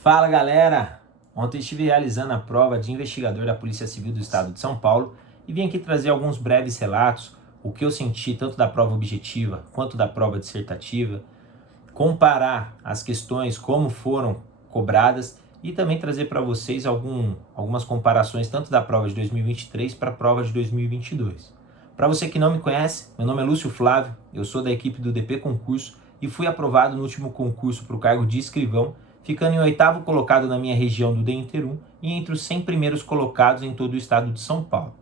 Fala galera! Ontem estive realizando a prova de investigador da Polícia Civil do Estado de São Paulo e vim aqui trazer alguns breves relatos, o que eu senti tanto da prova objetiva quanto da prova dissertativa, comparar as questões como foram cobradas e também trazer para vocês algumas comparações tanto da prova de 2023 para a prova de 2022. Para você que não me conhece, meu nome é Lúcio Flávio, eu sou da equipe do DP Concurso e fui aprovado no último concurso para o cargo de escrivão, ficando em 8º colocado na minha região do DENTER 1 e entre os 100 primeiros colocados em todo o estado de São Paulo.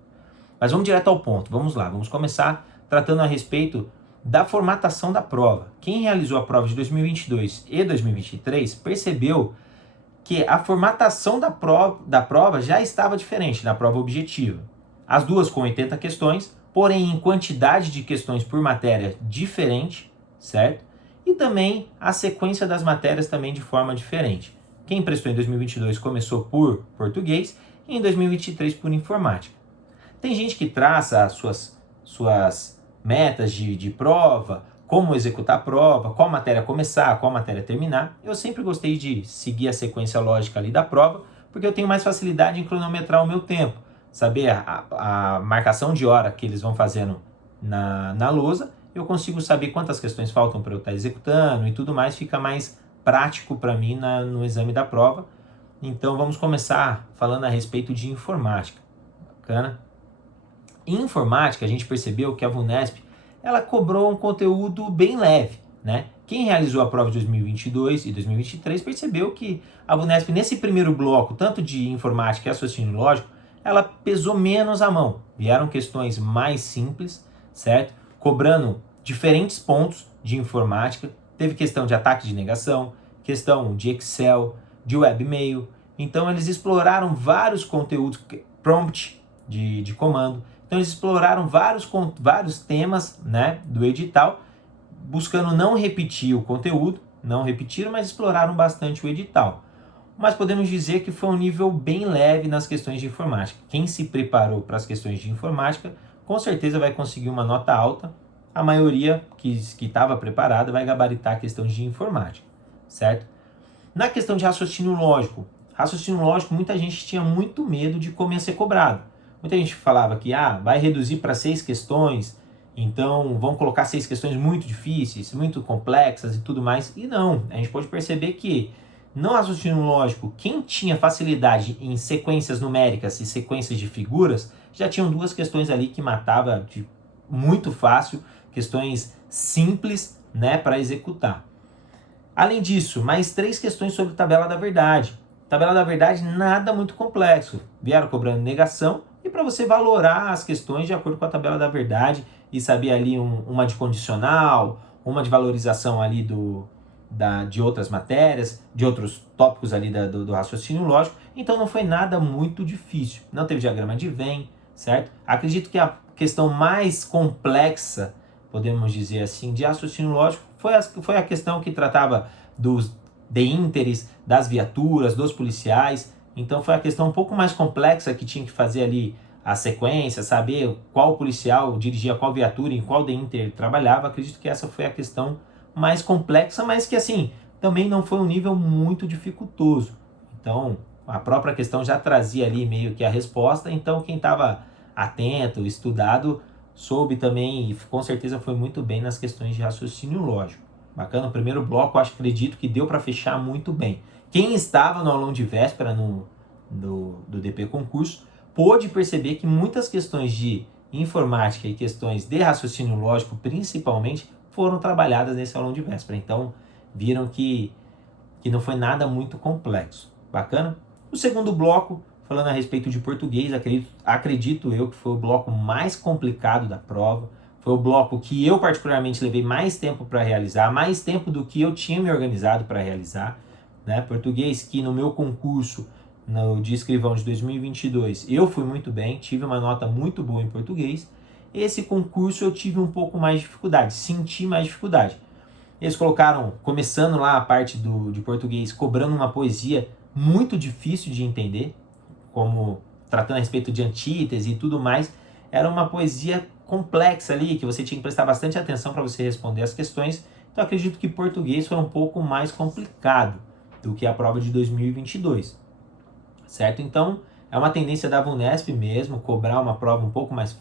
Mas vamos direto ao ponto, vamos lá, vamos começar tratando a respeito da formatação da prova. Quem realizou a prova de 2022 e 2023 percebeu que a formatação da prova já estava diferente da prova objetiva. As duas com 80 questões, porém em quantidade de questões por matéria diferente, certo? E também a sequência das matérias também de forma diferente. Quem prestou em 2022 começou por português e em 2023 por informática. Tem gente que traça as suas metas de prova, como executar a prova, qual matéria começar, qual matéria terminar. Eu sempre gostei de seguir a sequência lógica ali da prova, porque eu tenho mais facilidade em cronometrar o meu tempo, saber a marcação de hora que eles vão fazendo na lousa, eu consigo saber quantas questões faltam para eu estar executando e tudo mais, fica mais prático para mim no exame da prova. Então vamos começar falando a respeito de informática. Bacana? Em informática a gente percebeu que a VUNESP ela cobrou um conteúdo bem leve, né? Quem realizou a prova de 2022 e 2023 percebeu que a VUNESP nesse primeiro bloco, tanto de informática e raciocínio lógico, ela pesou menos a mão. Vieram questões mais simples, certo? Cobrando diferentes pontos de informática. Teve questão de ataque de negação, questão de Excel, de webmail. Então eles exploraram vários conteúdos, prompt de comando. Então eles exploraram vários temas, né, do edital, buscando não repetir o conteúdo, não repetiram, mas exploraram bastante o edital. Mas podemos dizer que foi um nível bem leve nas questões de informática. Quem se preparou para as questões de informática, com certeza vai conseguir uma nota alta. A maioria que estava preparada vai gabaritar a questão de informática, certo? Na questão de raciocínio lógico, muita gente tinha muito medo de como ia ser cobrado. Muita gente falava que vai reduzir para 6 questões, então vão colocar 6 questões muito difíceis, muito complexas e tudo mais. E não, a gente pode perceber que no raciocínio lógico, quem tinha facilidade em sequências numéricas e sequências de figuras, já tinham 2 questões ali que matava de muito fácil, questões simples, né, para executar. Além disso, mais 3 questões sobre tabela da verdade. Tabela da verdade, nada muito complexo. Vieram cobrando negação e para você valorar as questões de acordo com a tabela da verdade e saber ali uma de condicional, uma de valorização ali de outras matérias, de outros tópicos ali do raciocínio lógico. Então não foi nada muito difícil. Não teve diagrama de Venn, certo? Acredito que a questão mais complexa, podemos dizer assim, de raciocínio lógico foi a questão que tratava dos ínteres, das viaturas, dos policiais. Então foi a questão um pouco mais complexa que tinha que fazer ali a sequência, saber qual policial dirigia qual viatura, em qual ínter ele trabalhava. Acredito que essa foi a questão mais complexa, mas que assim, também não foi um nível muito dificultoso. Então a própria questão já trazia ali meio que a resposta, então quem estava atento, estudado, soube também e com certeza foi muito bem nas questões de raciocínio lógico. Bacana, o primeiro bloco acredito que deu para fechar muito bem. Quem estava no aulão de véspera do DP Concurso pôde perceber que muitas questões de informática e questões de raciocínio lógico principalmente foram trabalhadas nesse aulão de véspera. Então viram que não foi nada muito complexo. Bacana? O segundo bloco, falando a respeito de português, acredito eu que foi o bloco mais complicado da prova. Foi o bloco que eu particularmente levei mais tempo para realizar, mais tempo do que eu tinha me organizado para realizar, né? Português que no meu concurso de escrivão de 2022 eu fui muito bem, tive uma nota muito boa em português. Esse concurso eu tive um pouco mais de dificuldade, senti mais dificuldade. Eles colocaram, começando lá a parte de português, cobrando uma poesia muito difícil de entender, como tratando a respeito de antítese e tudo mais. Era uma poesia complexa ali, que você tinha que prestar bastante atenção para você responder as questões. Então acredito que português foi um pouco mais complicado. do que a prova de 2022, certo? Então, é uma tendência da VUNESP mesmo, cobrar uma prova um pouco mais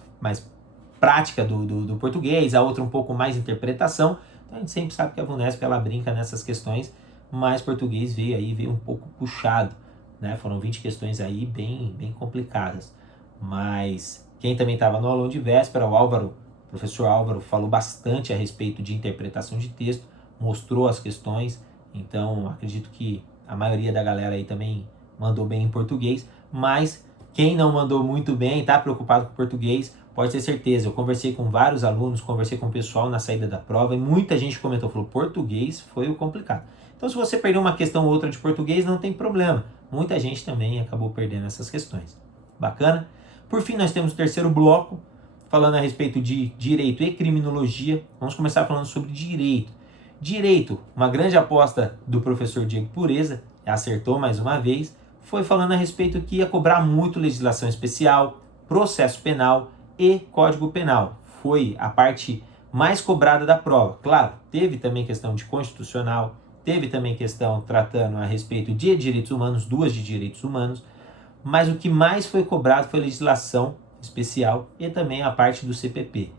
prática do português, a outra um pouco mais interpretação. Então, a gente sempre sabe que a VUNESP, ela brinca nessas questões, mas português veio um pouco puxado, né? Foram 20 questões aí bem complicadas. Mas quem também estava no aulão de véspera, o professor Álvaro, falou bastante a respeito de interpretação de texto, mostrou as questões, então acredito que a maioria da galera aí também mandou bem em português, mas quem não mandou muito bem, está preocupado com português, pode ter certeza. Eu conversei com vários alunos, conversei com o pessoal na saída da prova e muita gente comentou, falou, português foi o complicado. Então, se você perdeu uma questão ou outra de português, não tem problema. Muita gente também acabou perdendo essas questões. Bacana? Por fim, nós temos o terceiro bloco, falando a respeito de direito e criminologia. Vamos começar falando sobre direito. Direito, uma grande aposta do professor Diego Pureza, acertou mais uma vez, foi falando a respeito que ia cobrar muito legislação especial, processo penal e código penal. Foi a parte mais cobrada da prova. Claro, teve também questão de constitucional, teve também questão tratando a respeito de direitos humanos, 2 de direitos humanos, mas o que mais foi cobrado foi legislação especial e também a parte do CPP.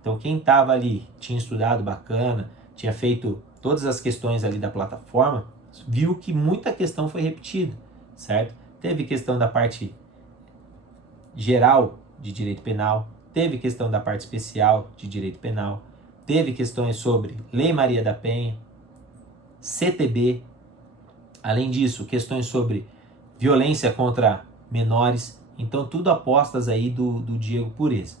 Então quem estava ali, tinha estudado bacana, tinha feito todas as questões ali da plataforma, viu que muita questão foi repetida, certo? Teve questão da parte geral de direito penal, teve questão da parte especial de direito penal, teve questões sobre Lei Maria da Penha, CTB, além disso, questões sobre violência contra menores, então tudo apostas aí do Diego Pureza,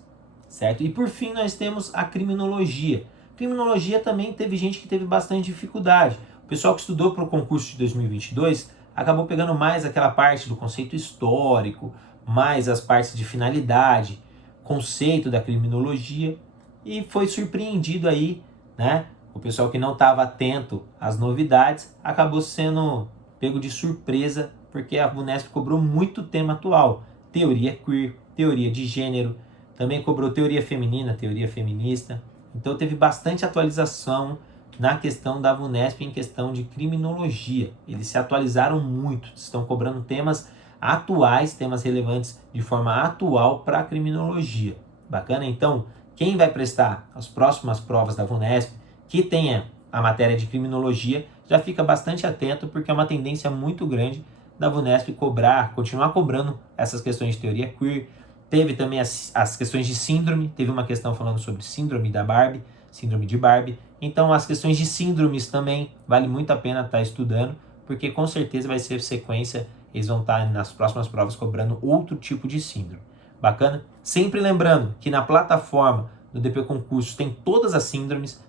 certo? E por fim nós temos a criminologia. Criminologia também teve gente que teve bastante dificuldade. O pessoal que estudou para o concurso de 2022 acabou pegando mais aquela parte do conceito histórico, mais as partes de finalidade, conceito da criminologia, e foi surpreendido aí, né? O pessoal que não estava atento às novidades acabou sendo pego de surpresa, porque a VUNESP cobrou muito tema atual. Teoria queer, teoria de gênero, também cobrou teoria feminina, teoria feminista. Então teve bastante atualização na questão da VUNESP em questão de criminologia. Eles se atualizaram muito, estão cobrando temas atuais, temas relevantes de forma atual para a criminologia. Bacana? Então, quem vai prestar as próximas provas da VUNESP, que tenha a matéria de criminologia, já fica bastante atento, porque é uma tendência muito grande da VUNESP cobrar, continuar cobrando essas questões de teoria queer. Teve também as questões de síndrome, teve uma questão falando sobre síndrome da Barbie, síndrome de Barbie. Então as questões de síndromes também vale muito a pena estar estudando, porque com certeza vai ser sequência, eles vão estar nas próximas provas cobrando outro tipo de síndrome. Bacana? Sempre lembrando que na plataforma do DP Concursos tem todas as síndromes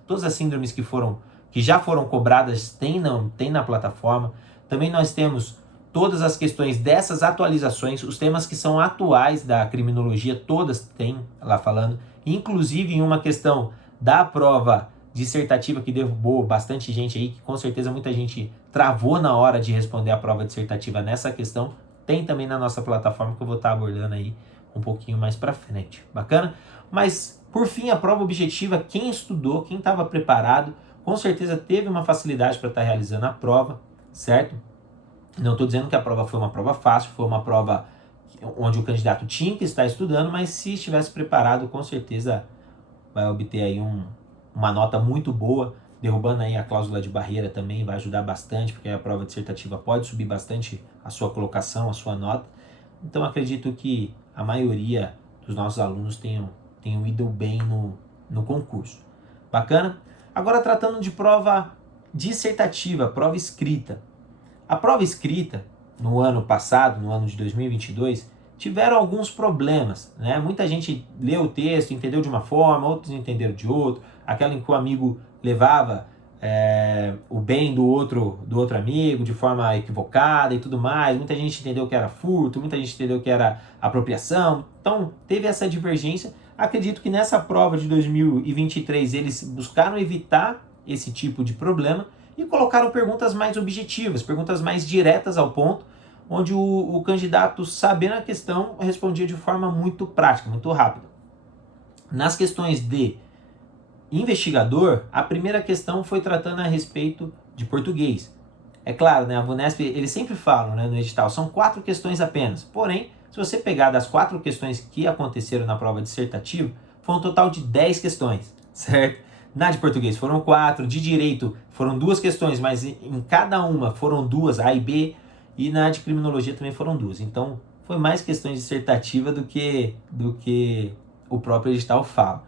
que já foram cobradas, tem na plataforma. Também nós temos todas as questões dessas atualizações, os temas que são atuais da criminologia, todas tem lá falando, inclusive em uma questão da prova dissertativa que derrubou bastante gente aí, que com certeza muita gente travou na hora de responder a prova dissertativa nessa questão, tem também na nossa plataforma que eu vou estar abordando aí um pouquinho mais para frente. Bacana? Mas, por fim, a prova objetiva, quem estudou, quem estava preparado, com certeza teve uma facilidade para estar realizando a prova, certo? Não estou dizendo que a prova foi uma prova fácil, foi uma prova onde o candidato tinha que estar estudando, mas se estivesse preparado, com certeza vai obter aí uma nota muito boa, derrubando aí a cláusula de barreira também vai ajudar bastante, porque a prova dissertativa pode subir bastante a sua colocação, a sua nota. Então acredito que a maioria dos nossos alunos tenham ido bem no concurso. Bacana? Agora tratando de prova dissertativa, prova escrita. A prova escrita, no ano passado, no ano de 2022, tiveram alguns problemas, né? Muita gente leu o texto, entendeu de uma forma, outros entenderam de outra, aquela em que o amigo levava o bem do outro amigo de forma equivocada e tudo mais. Muita gente entendeu que era furto, muita gente entendeu que era apropriação. Então, teve essa divergência. Acredito que nessa prova de 2023 eles buscaram evitar esse tipo de problema e colocaram perguntas mais objetivas, perguntas mais diretas ao ponto, onde o candidato, sabendo a questão, respondia de forma muito prática, muito rápida. Nas questões de investigador, a primeira questão foi tratando a respeito de português. É claro, né, a VUNESP, eles sempre falam, né, no edital, são 4 questões apenas. Porém, se você pegar das 4 questões que aconteceram na prova dissertativa, foi um total de 10 questões, certo? Na de português foram 4, de direito foram 2 questões, mas em cada uma foram 2, A e B, e na de criminologia também foram 2. Então, foi mais questões dissertativas do que o próprio edital fala,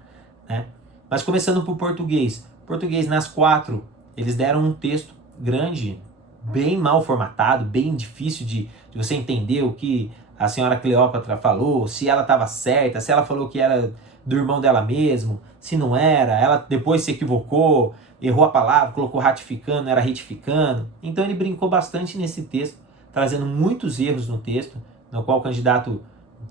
né? Mas começando por português. Português, nas 4, eles deram um texto grande, bem mal formatado, bem difícil de você entender o que a senhora Cleópatra falou, se ela estava certa, se ela falou que era do irmão dela mesmo, se não era, ela depois se equivocou, errou a palavra, colocou ratificando, era retificando. Então ele brincou bastante nesse texto, trazendo muitos erros no texto, no qual o candidato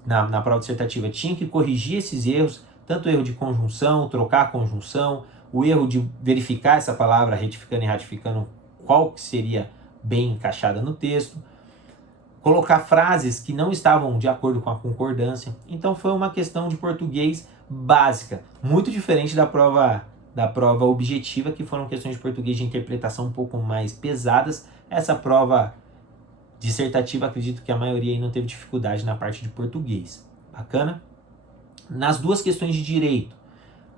na prova dissertativa tinha que corrigir esses erros, tanto o erro de conjunção, trocar a conjunção, o erro de verificar essa palavra retificando e ratificando, qual que seria bem encaixada no texto, colocar frases que não estavam de acordo com a concordância. Então foi uma questão de português básica, muito diferente da prova objetiva, que foram questões de português de interpretação um pouco mais pesadas. Essa prova dissertativa, acredito que a maioria aí não teve dificuldade na parte de português. Bacana? Nas 2 questões de direito,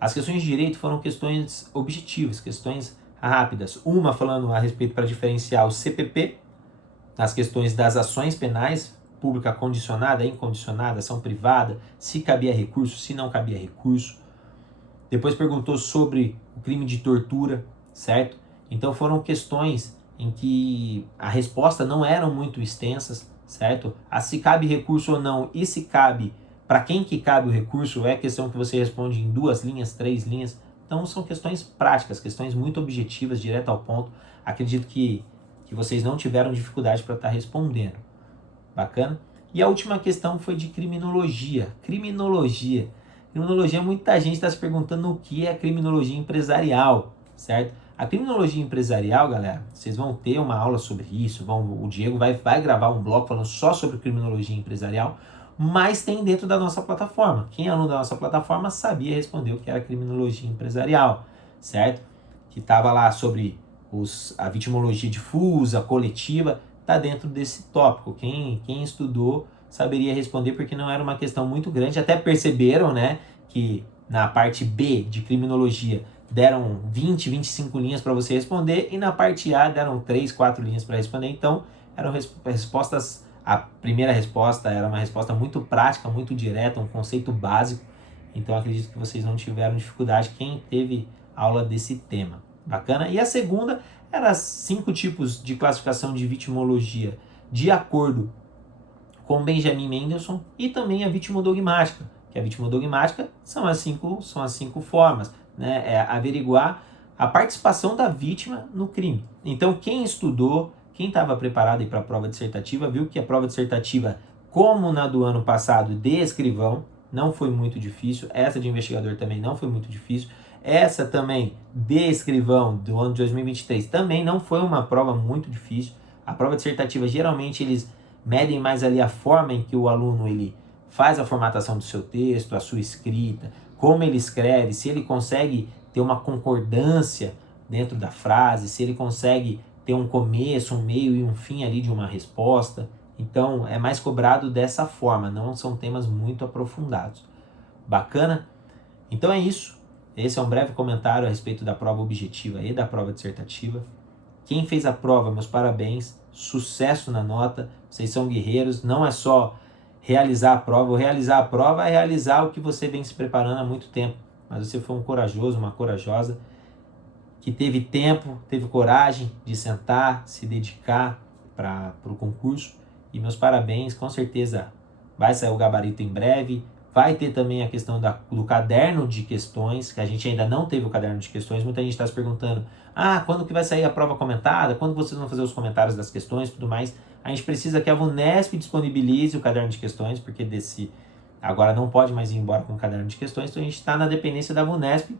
as questões de direito foram questões objetivas, questões rápidas. Uma falando a respeito para diferenciar o CPP, nas questões das ações penais, pública condicionada, incondicionada, ação privada, se cabia recurso, se não cabia recurso. Depois perguntou sobre o crime de tortura, certo? Então foram questões em que a resposta não eram muito extensas, certo? A se cabe recurso ou não e se cabe, para quem que cabe o recurso, é questão que você responde em 2 linhas, 3 linhas. Então são questões práticas, questões muito objetivas, direto ao ponto. Acredito que vocês não tiveram dificuldade para estar respondendo. Bacana? E a última questão foi de criminologia. Criminologia, muita gente está se perguntando o que é criminologia empresarial, certo? A criminologia empresarial, galera, vocês vão ter uma aula sobre isso, o Diego vai gravar um bloco falando só sobre criminologia empresarial, mas tem dentro da nossa plataforma. Quem é aluno da nossa plataforma sabia responder o que era criminologia empresarial, certo? Que estava lá sobre a vitimologia difusa, coletiva, está dentro desse tópico. Quem estudou saberia responder, porque não era uma questão muito grande. Até perceberam, né, que na parte B de criminologia deram 20, 25 linhas para você responder, e na parte A deram 3, 4 linhas para responder. Então, eram respostas. A primeira resposta era uma resposta muito prática, muito direta, um conceito básico. Então, acredito que vocês não tiveram dificuldade, quem teve aula desse tema. Bacana? E a segunda era 5 tipos de classificação de vitimologia, de acordo com Benjamin Mendelssohn, e também a vitimodogmática, que a vitimodogmática são as cinco formas, né? É averiguar a participação da vítima no crime. Então, quem estudou, quem estava preparado para a prova dissertativa, viu que a prova dissertativa, como na do ano passado de escrivão, não foi muito difícil. Essa de investigador também não foi muito difícil. Essa também de escrivão do ano de 2023 também não foi uma prova muito difícil. A prova dissertativa, geralmente, eles medem mais ali a forma em que o aluno ele faz a formatação do seu texto, a sua escrita, como ele escreve, se ele consegue ter uma concordância dentro da frase, se ele consegue ter um começo, um meio e um fim ali de uma resposta. Então, é mais cobrado dessa forma, não são temas muito aprofundados. Bacana? Então é isso. Esse é um breve comentário a respeito da prova objetiva e da prova dissertativa. Quem fez a prova, meus parabéns, sucesso na nota, vocês são guerreiros, não é só realizar a prova, ou realizar a prova é realizar o que você vem se preparando há muito tempo, mas você foi um corajoso, uma corajosa, que teve tempo, teve coragem de sentar, se dedicar para o concurso, e meus parabéns, com certeza vai sair o gabarito em breve. Vai ter também a questão do caderno de questões, que a gente ainda não teve o caderno de questões. Muita gente está se perguntando, quando que vai sair a prova comentada? Quando vocês vão fazer os comentários das questões e tudo mais? A gente precisa que a VUNESP disponibilize o caderno de questões, porque agora não pode mais ir embora com o caderno de questões, então a gente está na dependência da VUNESP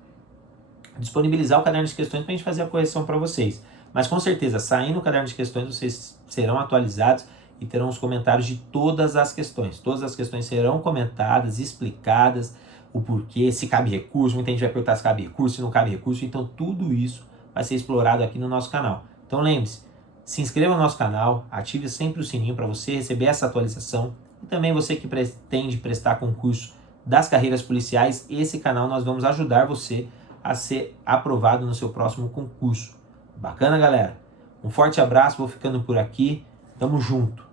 disponibilizar o caderno de questões para a gente fazer a correção para vocês. Mas com certeza, saindo o caderno de questões, vocês serão atualizados e terão os comentários de todas as questões. Todas as questões serão comentadas, explicadas, o porquê, se cabe recurso, muita gente vai perguntar se cabe recurso, se não cabe recurso, então tudo isso vai ser explorado aqui no nosso canal. Então lembre-se, Se inscreva no nosso canal, ative sempre o sininho para você receber essa atualização. E também você que pretende prestar concurso das carreiras policiais, esse canal nós vamos ajudar você a ser aprovado no seu próximo concurso. Bacana, galera? Um forte abraço, vou ficando por aqui. Tamo junto!